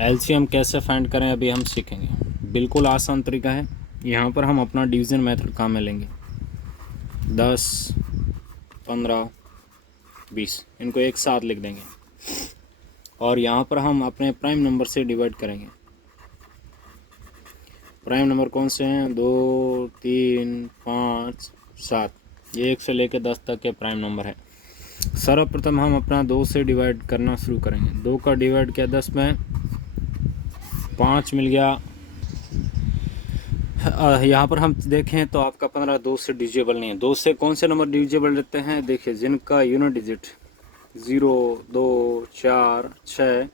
LCM कैसे find करें अभी हम सीखेंगे। बिल्कुल आसान तरीका है। यहाँ पर हम अपना डिवीज़न मेथड काम में लेंगे। 10, 15, 20 इनको एक साथ लिख देंगे और यहाँ पर हम अपने प्राइम नंबर से डिवाइड करेंगे। प्राइम नंबर कौन से हैं? 2, 3, 5, 7। ये 1 से लेकर 10 तक के प्राइम नंबर है। सर्वप्रथम हम अपना 2 से डिवाइड करना शुरू करेंगे। 2 का डिवाइड किया 10 में, 5 मिल गया। यहाँ पर हम देखें तो आपका 15 2 से डिविजिबल नहीं है। 2 से कौन से नंबर डिविजिबल रहते हैं? देखिए, जिनका यूनिट डिजिट 0, 2, 4, 6,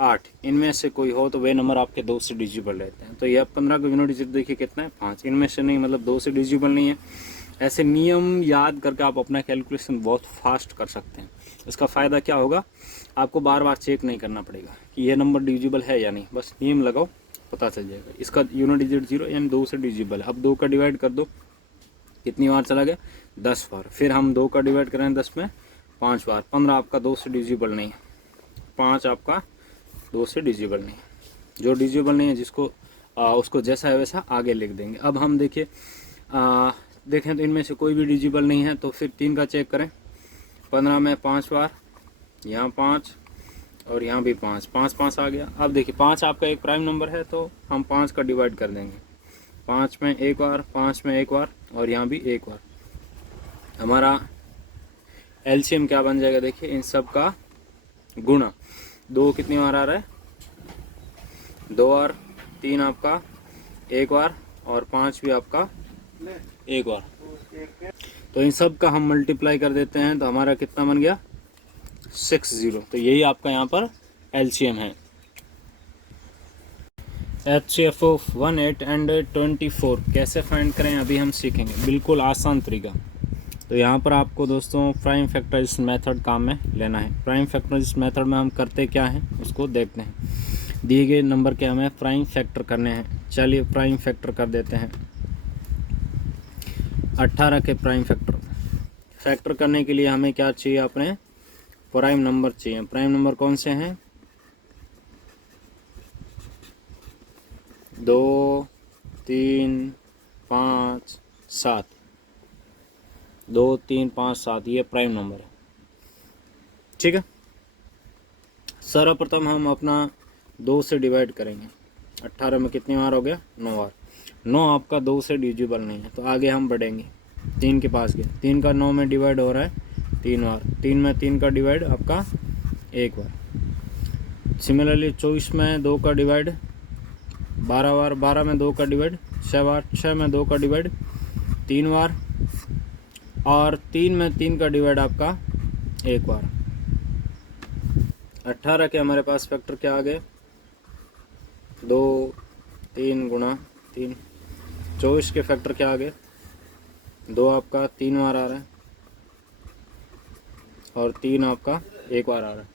8 इनमें से कोई हो तो वे नंबर आपके 2 से डिविजिबल रहते हैं। तो यह 15 का यूनिट डिजिट देखिए कितना है? 5। इनमें से नहीं, मतलब 2 से डिविजिबल नहीं है। ऐसे नियम याद करके आप अपना कैलकुलेशन बहुत फास्ट कर सकते हैं। इसका फ़ायदा क्या होगा? आपको बार बार चेक नहीं करना पड़ेगा कि यह नंबर डिविजिबल है या नहीं। बस नियम लगाओ, पता चल जाएगा। इसका यूनिट डिजिट 0 यानी 2 से डिविजिबल है। अब 2 का डिवाइड कर दो, कितनी बार चला गया? 10 बार। फिर हम 2 का डिवाइड करें 10 में 5 बार। 15 आपका 2 से डिविजिबल नहीं है। 5 आपका 2 से डिविजिबल नहीं है। जो डिविजिबल नहीं है जिसको उसको जैसा है वैसा आगे लिख देंगे। अब हम देखिए देखें तो इनमें से कोई भी डिविजिबल नहीं है, तो फिर 3 का चेक करें। 15 में 5 बार, यहाँ 5 और यहाँ भी 5, 5 5 आ गया। अब देखिए 5 आपका एक प्राइम नंबर है तो हम 5 का डिवाइड कर देंगे। 5 में एक बार, 5 में एक बार और यहाँ भी एक बार। हमारा एलसीएम क्या बन जाएगा? देखिए इन सब का गुणा। 2 कितनी बार आ रहा है? 2 बार। 3 आपका एक बार और 5 भी आपका एक बार। तो इन सब का हम मल्टीप्लाई कर देते हैं तो हमारा कितना बन गया? 60। तो यही आपका यहाँ पर एलसीएम है। HCF ऑफ 18 एंड 24 कैसे फाइंड करें अभी हम सीखेंगे। बिल्कुल आसान तरीका। तो यहाँ पर आपको दोस्तों प्राइम फैक्टराइजेशन मेथड काम में लेना है। प्राइम फैक्टराइजेशन मेथड में हम करते क्या हैं उसको देखते हैं। दिए गए नंबर के हमें प्राइम फैक्टर करने हैं। चलिए प्राइम फैक्टर कर देते हैं। 18 के प्राइम फैक्टर करने के लिए हमें क्या चाहिए? अपने प्राइम नंबर चाहिए। प्राइम नंबर कौन से हैं? 2, 3, 5, 7। 2, 3, 5, 7 ये प्राइम नंबर है। ठीक है। सर्वप्रथम हम अपना 2 से डिवाइड करेंगे। 18 में कितनी बार हो गया? 9 बार। 9 आपका 2 से डिविजिबल नहीं है तो आगे हम बढ़ेंगे। 3 के पास गए। 3 का 9 में डिवाइड हो रहा है 3 बार। 3 में 3 का डिवाइड आपका एक बार। सिमिलरली 24 में 2 का डिवाइड 12 बार। 12 में 2 का डिवाइड 6 बार। 6 में 2 का डिवाइड 3 बार और 3 में 3 का डिवाइड आपका एक बार। 18 के हमारे पास फैक्टर क्या आ गए? 2, 3 गुणा 3। 24 के फैक्टर क्या आ गए? 2 आपका 3 बार आ रहा है और 3 आपका एक बार आ रहा है।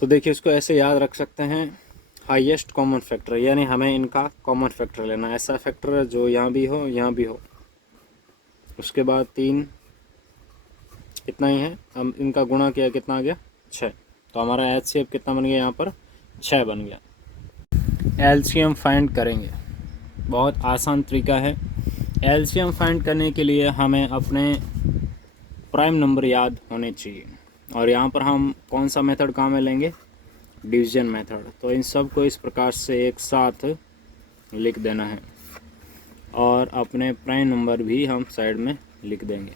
तो देखिए इसको ऐसे याद रख सकते हैं, हाईएस्ट कॉमन फैक्टर, यानी हमें इनका कॉमन फैक्टर लेना है। ऐसा फैक्टर जो यहाँ भी हो यहाँ भी हो। उसके बाद 3 इतना ही है। हम इनका गुणा किया, कितना आ गया? 6। तो हमारा HCF कितना बन गया? यहाँ पर 6 बन गया। एलसीएम फाइंड करेंगे। बहुत आसान तरीका है। एलसीएम फाइंड करने के लिए हमें अपने प्राइम नंबर याद होने चाहिए और यहाँ पर हम कौन सा मेथड काम में लेंगे? Division method. तो इन सब को इस प्रकार से एक साथ लिख देना है और अपने प्राइम नंबर भी हम साइड में लिख देंगे।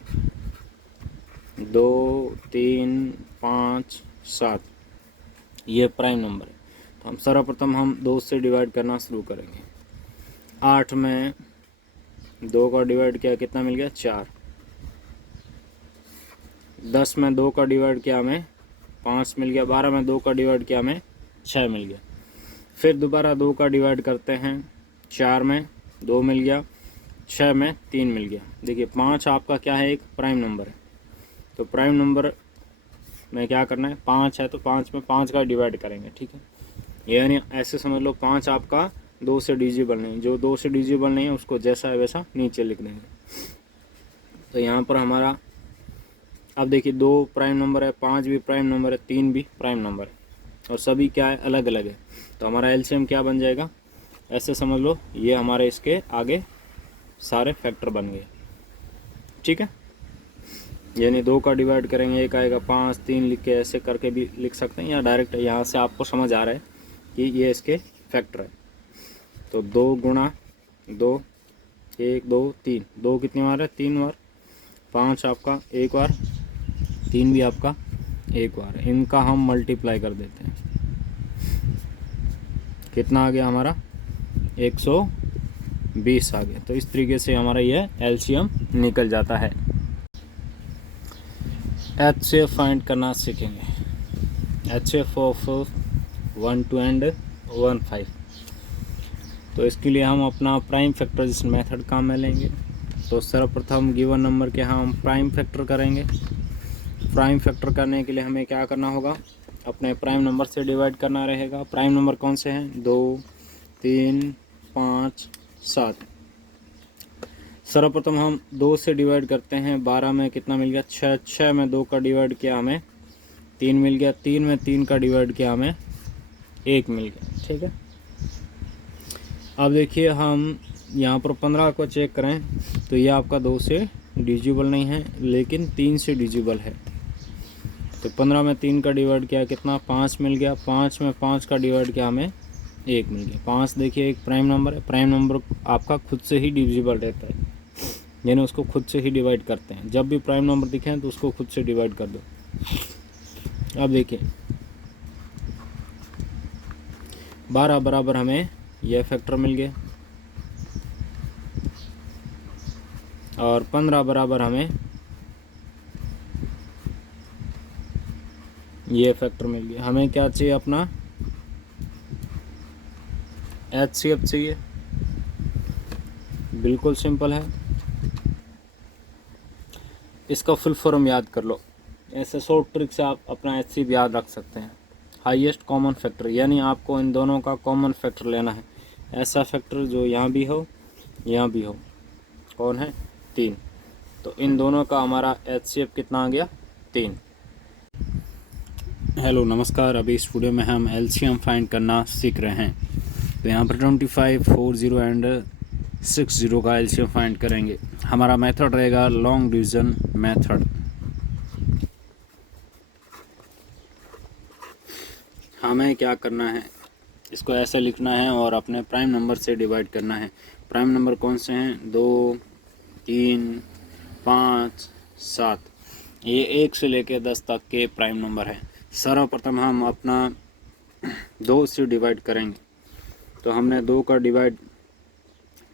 2, 3, 5, 7 ये प्राइम नंबर है। तो हम सर्वप्रथम हम 2 से डिवाइड करना शुरू करेंगे। 8 में 2 का डिवाइड किया, कितना मिल गया? 4। 10 में 2 का डिवाइड किया हमें 5 मिल गया। 12 में 2 का डिवाइड किया हमें 6 मिल गया। फिर दोबारा 2 का डिवाइड करते हैं। 4 में 2 मिल गया। 6 में 3 मिल गया। देखिए 5 आपका क्या है? एक प्राइम नंबर है। तो प्राइम नंबर में क्या करना है? 5 है तो 5 में 5 का डिवाइड करेंगे। ठीक है, यानी ऐसे समझ लो 5 आपका 2 से डिविजिबल नहीं। जो 2 से डिविजिबल नहीं है उसको जैसा है वैसा नीचे लिख देंगे। तो यहाँ पर हमारा अब देखिए 2 प्राइम नंबर है, 5 भी प्राइम नंबर है, 3 भी प्राइम नंबर है। और सभी क्या है, अलग अलग है। तो हमारा एलसीएम क्या बन जाएगा, ऐसे समझ लो ये हमारे इसके आगे सारे फैक्टर बन गए, ठीक है। यानी 2 का डिवाइड करेंगे 1 आएगा 5, 3 लिख के ऐसे करके भी लिख सकते हैं, या डायरेक्ट यहाँ से आपको समझ आ रहा है कि ये इसके फैक्टर है। तो 2 गुणा 2, 1 2 3, 2 कितनी बार है, 3 बार, 5 आपका 1 बार, 3 भी आपका 1 बार। इनका हम मल्टीप्लाई कर देते हैं, कितना आ गया हमारा 120 आ गया। तो इस तरीके से हमारा यह एलसीएम निकल जाता है। HCF फाइंड करना सीखेंगे, HCF ऑफ 1 2 एंड 1 5। तो इसके लिए हम अपना प्राइम फैक्टराइजेशन मेथड काम में लेंगे। तो सर्वप्रथम गिवन नंबर के हम प्राइम फैक्टर करेंगे। प्राइम फैक्टर करने के लिए हमें क्या करना होगा, अपने प्राइम नंबर से डिवाइड करना रहेगा। प्राइम नंबर कौन से हैं, 2 3 5 7। सर्वप्रथम हम 2 से डिवाइड करते हैं, 12 में कितना मिल गया 6, 6 में 2 का डिवाइड किया हमें 3 मिल गया, 3 में 3 का डिवाइड किया हमें 1 मिल गया, ठीक है। अब देखिए हम यहाँ पर 15 को चेक करें तो ये आपका 2 से डिविजिबल नहीं है, लेकिन 3 से डिविजिबल है। तो 15 में 3 का डिवाइड किया कितना 5 मिल गया, 5 में 5 का डिवाइड किया हमें 1 मिल गया। 5 देखिए एक प्राइम नंबर है, प्राइम नंबर आपका खुद से ही डिविजिबल रहता है, यानी उसको खुद से ही डिवाइड करते हैं। जब भी प्राइम नंबर दिखे तो उसको खुद से डिवाइड कर दो। अब देखिए 12 बराबर हमें यह फैक्टर मिल गया, और 15 बराबर हमें ये फैक्टर मिल गया। हमें क्या चाहिए, अपना HCF चाहिए। बिल्कुल सिंपल है, इसका फुल फॉर्म याद कर लो। ऐसे शॉर्ट ट्रिक से आप अपना HCF याद रख सकते हैं। हाईएस्ट कॉमन फैक्टर, यानी आपको इन दोनों का कॉमन फैक्टर लेना है। ऐसा फैक्टर जो यहाँ भी हो यहाँ भी हो। कौन है, 3। तो इन दोनों का हमारा HCF कितना आ गया, 3। हेलो नमस्कार, अभी इस वीडियो में हम LCM फाइंड करना सीख रहे हैं। तो यहाँ पर 25, 40 एंड 60 का LCM फाइंड करेंगे। हमारा मेथड रहेगा लॉन्ग डिवीज़न मेथड। हमें क्या करना है, इसको ऐसे लिखना है और अपने प्राइम नंबर से डिवाइड करना है। प्राइम नंबर कौन से हैं, 2 3 5 7। ये 1 से लेकर 10 तक के प्राइम नंबर हैं। सर्वप्रथम हम अपना 2 से डिवाइड करेंगे। तो हमने 2 का डिवाइड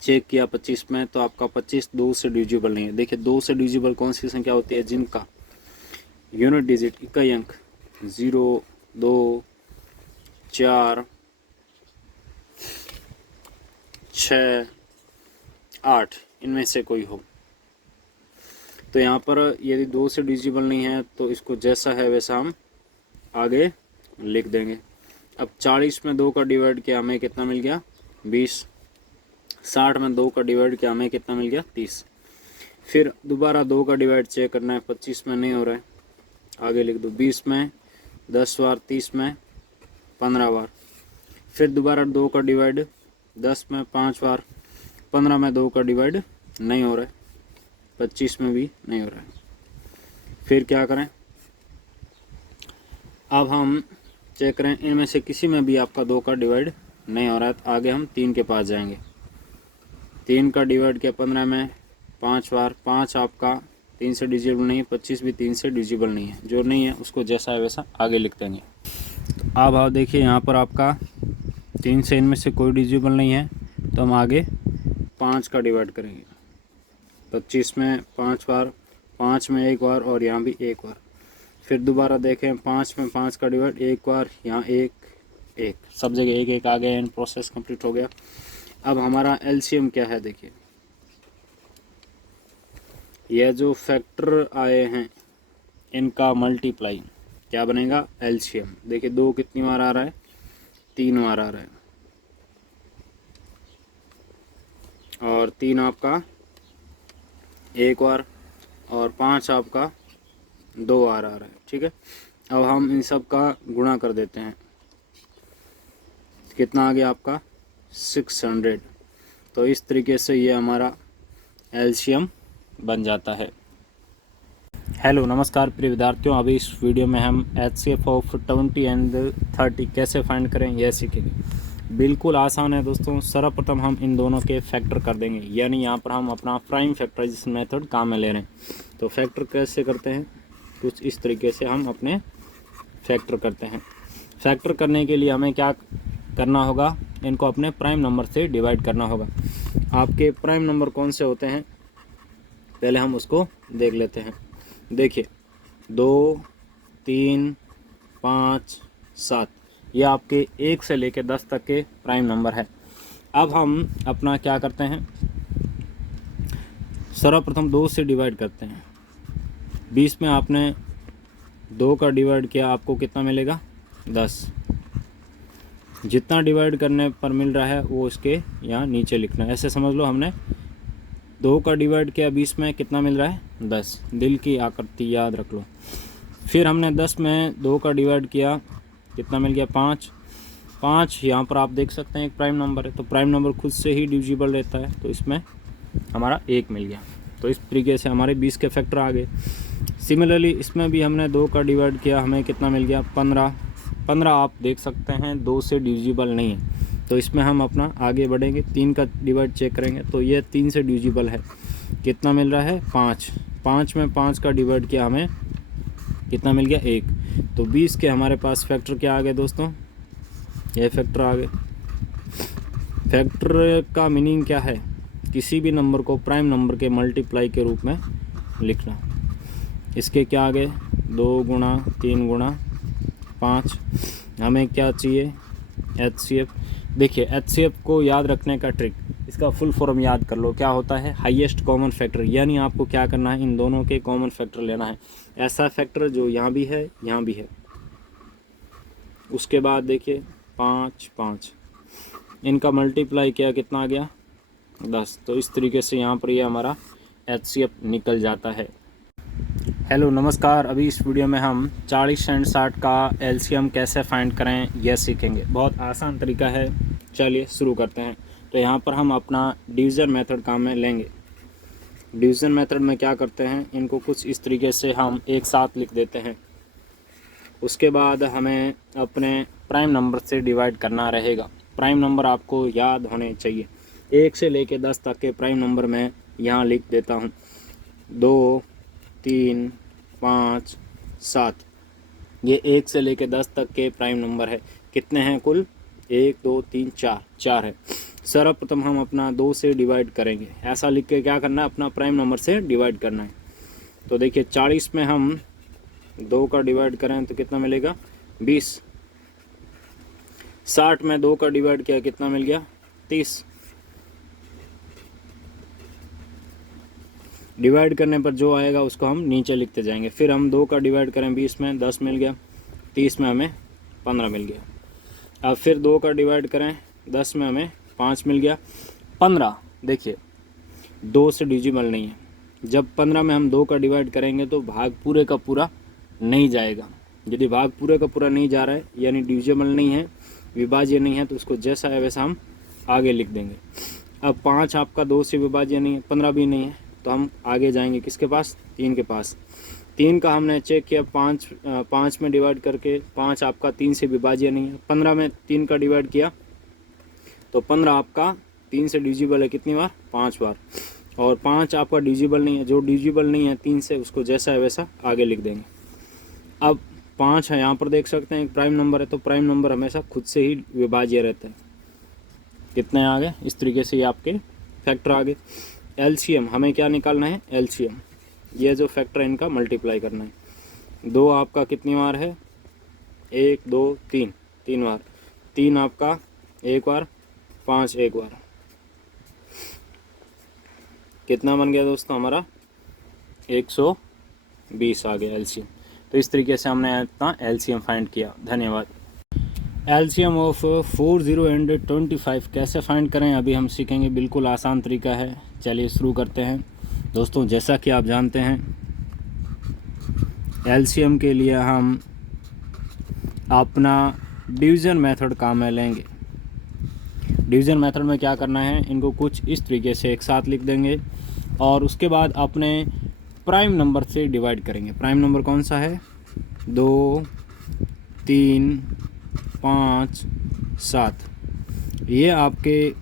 चेक किया 25 में, तो आपका 25 2 से डिविजिबल नहीं है। देखिए 2 से डिविजिबल कौन सी संख्या होती है, जिनका यूनिट डिजिट इकाई अंक 0 2 4 6 8 इनमें से कोई हो। तो यहाँ पर यदि 2 से डिविजिबल नहीं है तो इसको जैसा है वैसा हम आगे लिख देंगे। अब 40 में 2 का डिवाइड किया हमें कितना मिल गया, 20। 60 में 2 का डिवाइड किया हमें कितना मिल गया, 30। फिर दोबारा 2 का डिवाइड चेक करना है, 25 में नहीं हो रहा है, आगे लिख दो। 20 में 10 बार, 30 में 15 बार। फिर दोबारा 2 का डिवाइड 10 में 5 बार, 15 में 2 का डिवाइड नहीं हो रहा है, 25 में भी नहीं हो रहा है। फिर क्या करें, अब हम चेक करें इनमें से किसी में भी आपका 2 का डिवाइड नहीं हो रहा है, तो आगे हम 3 के पास जाएंगे। 3 का डिवाइड किया 15 में 5 बार, 5 आपका 3 से डिविजिबल नहीं है, 25 भी 3 से डिविजिबल नहीं है। जो नहीं है उसको जैसा है वैसा आगे लिख देंगे। तो अब आप देखिए यहाँ पर आपका 3 से इनमें से कोई डिविजिबल नहीं है, तो हम आगे 5 का डिवाइड करेंगे। 25 में 5 बार, 5 में 1 बार और यहाँ भी 1 बार। फिर दोबारा देखें 5 में 5 का डिवाइड 1 बार, यहाँ 1 1, सब जगह 1 1 आ गया, एंड प्रोसेस कंप्लीट हो गया। अब हमारा LCM क्या है, देखिए यह जो फैक्टर आए हैं इनका मल्टीप्लाई क्या बनेगा, LCM। देखिए 2 कितनी बार आ रहा है, 3 बार आ रहा है, और 3 आपका 1 बार, और 5 आपका 2 बार आ रहा है, ठीक है। अब हम इन सब का गुणा कर देते हैं। कितना आ गया आपका 600। तो इस तरीके से ये हमारा एलसीएम बन जाता है। हेलो नमस्कार प्रिय विद्यार्थियों, अभी इस वीडियो में हम HCF ऑफ 20 एंड 30 कैसे फाइंड करें यह सीखेंगे। बिल्कुल आसान है दोस्तों। सर्वप्रथम हम इन दोनों के फैक्टर कर देंगे, यानी यहाँ पर हम अपना प्राइम फैक्टराइजेशन मेथड काम में ले रहे हैं। तो फैक्टर कैसे करते हैं, कुछ इस तरीके से हम अपने फैक्टर करते हैं। फैक्टर करने के लिए हमें क्या करना होगा, इनको अपने प्राइम नंबर से डिवाइड करना होगा। आपके प्राइम नंबर कौन से होते हैं पहले हम उसको देख लेते हैं। देखिए 2, 3, 5, 7 ये आपके 1 से लेकर 10 तक के प्राइम नंबर है। अब हम अपना क्या करते हैं, सर्वप्रथम 2 से डिवाइड करते हैं। 20 में आपने 2 का डिवाइड किया, आपको कितना मिलेगा 10। जितना डिवाइड करने पर मिल रहा है वो इसके यहाँ नीचे लिखना है। ऐसे समझ लो हमने 2 का डिवाइड किया 20 में, कितना मिल रहा है 10। दिल की आकृति याद रख लो। फिर हमने 10 में 2 का डिवाइड किया, कितना मिल गया 5। 5 यहाँ पर आप देख सकते हैं एक प्राइम नंबर है, तो प्राइम नंबर खुद से ही डिविजिबल रहता है, तो इसमें हमारा 1 मिल गया। तो इस तरीके से हमारे 20 के फैक्टर आ गए। सिमिलरली इसमें भी हमने 2 का डिवाइड किया, हमें कितना मिल गया 15। 15 आप देख सकते हैं 2 से डिविजिबल नहीं है, तो इसमें हम अपना आगे बढ़ेंगे। 3 का डिवाइड चेक करेंगे तो ये 3 से डिविजिबल है, कितना मिल रहा है 5। 5 में 5 का डिवाइड किया, हमें कितना मिल गया 1। तो 20 के हमारे पास फैक्टर क्या आ गए दोस्तों, ये फैक्टर आ गए। फैक्टर का मीनिंग क्या है, किसी भी नंबर को प्राइम नंबर के मल्टीप्लाई के रूप में लिखना। इसके क्या आ गए 2 गुणा 3 गुणा 5। हमें क्या चाहिए HCF। देखिए HCF को याद रखने का ट्रिक, इसका फुल फॉर्म याद कर लो, क्या होता है हाईएस्ट कॉमन फैक्टर। यानी आपको क्या करना है, इन दोनों के कॉमन फैक्टर लेना है। ऐसा फैक्टर जो यहाँ भी है यहाँ भी है। उसके बाद देखिए 5 5 इनका मल्टीप्लाई किया, कितना आ गया 10। तो इस तरीके से यहाँ पर ये हमारा HCF निकल जाता है। हेलो नमस्कार, अभी इस वीडियो में हम 40 एंड 60 का एलसीएम कैसे फाइंड करें यह सीखेंगे। बहुत आसान तरीका है, चलिए शुरू करते हैं। तो यहाँ पर हम अपना डिवीज़न मेथड काम में लेंगे। डिवीज़न मेथड में क्या करते हैं, इनको कुछ इस तरीके से हम एक साथ लिख देते हैं। उसके बाद हमें अपने प्राइम नंबर से डिवाइड करना रहेगा। प्राइम नंबर आपको याद होने चाहिए। 1 से लेकर 10 तक के प्राइम नंबर मैं यहाँ लिख देता हूँ। 2, 3, 5, 7 ये 1 से लेकर 10 तक के प्राइम नंबर है। कितने हैं कुल, 1 2 3 4 है। सर्वप्रथम हम अपना 2 से डिवाइड करेंगे। ऐसा लिख के क्या करना है, अपना प्राइम नंबर से डिवाइड करना है। तो देखिए 40 में हम 2 का डिवाइड करें तो कितना मिलेगा 20। 60 में 2 का डिवाइड किया, कितना मिल गया 30। डिवाइड करने पर जो आएगा उसको हम नीचे लिखते जाएंगे। फिर हम 2 का डिवाइड करें 20 में, 10 मिल गया। 30 में हमें 15 मिल गया। अब फिर 2 का डिवाइड करें 10 में, हमें 5 मिल गया। 15 देखिए 2 से डिविजिबल नहीं है। जब 15 में हम 2 का डिवाइड करेंगे तो भाग पूरे का पूरा नहीं जाएगा। यदि भाग पूरे का पूरा नहीं जा रहा है यानी डिविजिबल नहीं है, विभाज्य नहीं है, तो उसको जैसा है वैसा हम आगे लिख देंगे। अब 5 आपका 2 से विभाज्य नहीं है, 15 भी नहीं है, तो हम आगे जाएंगे किसके पास, 3 के पास। 3 का हमने चेक किया, 5 में डिवाइड करके 5 आपका 3 से विभाज्य नहीं है। 15 में 3 का डिवाइड किया तो 15 आपका 3 से डिविजिबल है, कितनी बार 5 बार। और 5 आपका डिविजिबल नहीं है, जो डिविजिबल नहीं है 3 से उसको जैसा है वैसा आगे लिख देंगे। अब 5 है, यहाँ पर देख सकते हैं एक प्राइम नंबर है, तो प्राइम नंबर हमेशा खुद से ही विभाज्य रहता है। कितने आ गए, इस तरीके से ये आपके फैक्टर आ गए। एलसीएम हमें क्या निकालना है, एलसीएम ये जो फैक्टर है इनका मल्टीप्लाई करना है। 2 आपका कितनी बार है, 1 2 3 3 बार। 3 आपका 1 बार, 5 1 बार। कितना बन गया दोस्तों हमारा 120 आ गया एलसीएम। तो इस तरीके से हमने इतना एलसीएम फाइंड किया। धन्यवाद। एलसीएम ऑफ 40 एंड 25 कैसे फाइंड करें अभी हम सीखेंगे। बिल्कुल आसान तरीका है, चलिए शुरू करते हैं। दोस्तों जैसा कि आप जानते हैं एलसीएम के लिए हम अपना डिवीज़न मेथड काम में लेंगे। डिवीज़न मेथड में क्या करना है, इनको कुछ इस तरीके से एक साथ लिख देंगे और उसके बाद अपने प्राइम नंबर से डिवाइड करेंगे। प्राइम नंबर कौन सा है, 2, 3, 5, 7, ये आपके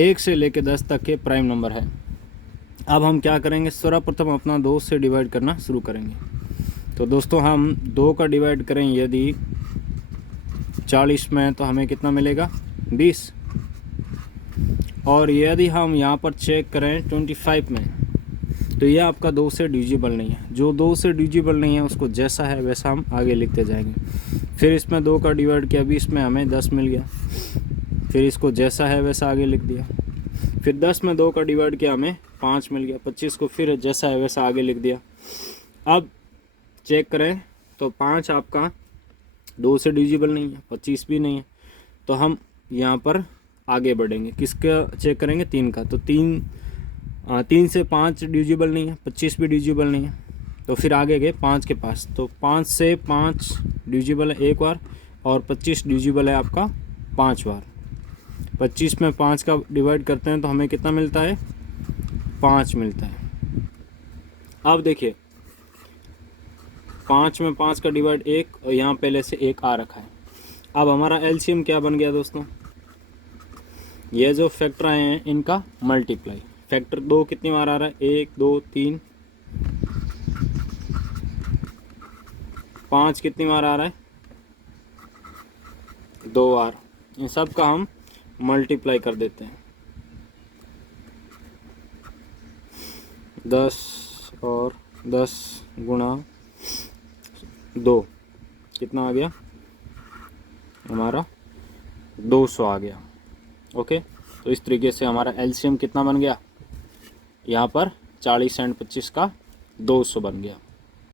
1 से लेकर 10 तक के प्राइम नंबर है। अब हम क्या करेंगे, सर्वप्रथम अपना 2 से डिवाइड करना शुरू करेंगे। तो दोस्तों हम 2 का डिवाइड करें यदि 40 में तो हमें कितना मिलेगा, 20। और यदि हम यहाँ पर चेक करें 25 में तो ये आपका 2 से डिविजिबल नहीं है। जो 2 से डिविजिबल नहीं है उसको जैसा है वैसा हम आगे लिखते जाएंगे। फिर इसमें 2 का डिवाइड किया, 20 में हमें 10 मिल गया, फिर इसको जैसा है वैसा आगे लिख दिया। फिर 10 में 2 का डिवाइड किया, हमें 5 मिल गया, 25 को फिर जैसा है वैसा आगे लिख दिया। अब चेक करें तो 5 आपका 2 से डिविजिबल नहीं है, 25 भी नहीं है, तो हम यहाँ पर आगे बढ़ेंगे। किसका चेक करेंगे, 3 का। तो 3 से 5 डिविजिबल नहीं है, 25 भी डिविजिबल नहीं है, तो फिर आगे गए 5 के पास। तो 5 से 5 डिविजिबल है 1 बार और 25 डिविजिबल है आपका 5 बार। 25 में 5 का डिवाइड करते हैं तो हमें कितना मिलता है, 5 मिलता है। अब देखिए 5 में 5 का डिवाइड 1 और यहाँ पहले से 1 आ रखा है। अब हमारा एलसीएम क्या बन गया दोस्तों, ये जो फैक्टर आए हैं इनका मल्टीप्लाई। फैक्टर 2 कितनी बार आ रहा है, 1, 2, 3, 5 कितनी बार आ रहा है, 2 बार। इन सब का हम मल्टीप्लाई कर देते हैं। 10 और 10 गुणा 2 कितना आ गया, हमारा 200 आ गया। ओके, तो इस तरीके से हमारा एलसीएम कितना बन गया, यहाँ पर 40 एंड 25 का 200 बन गया।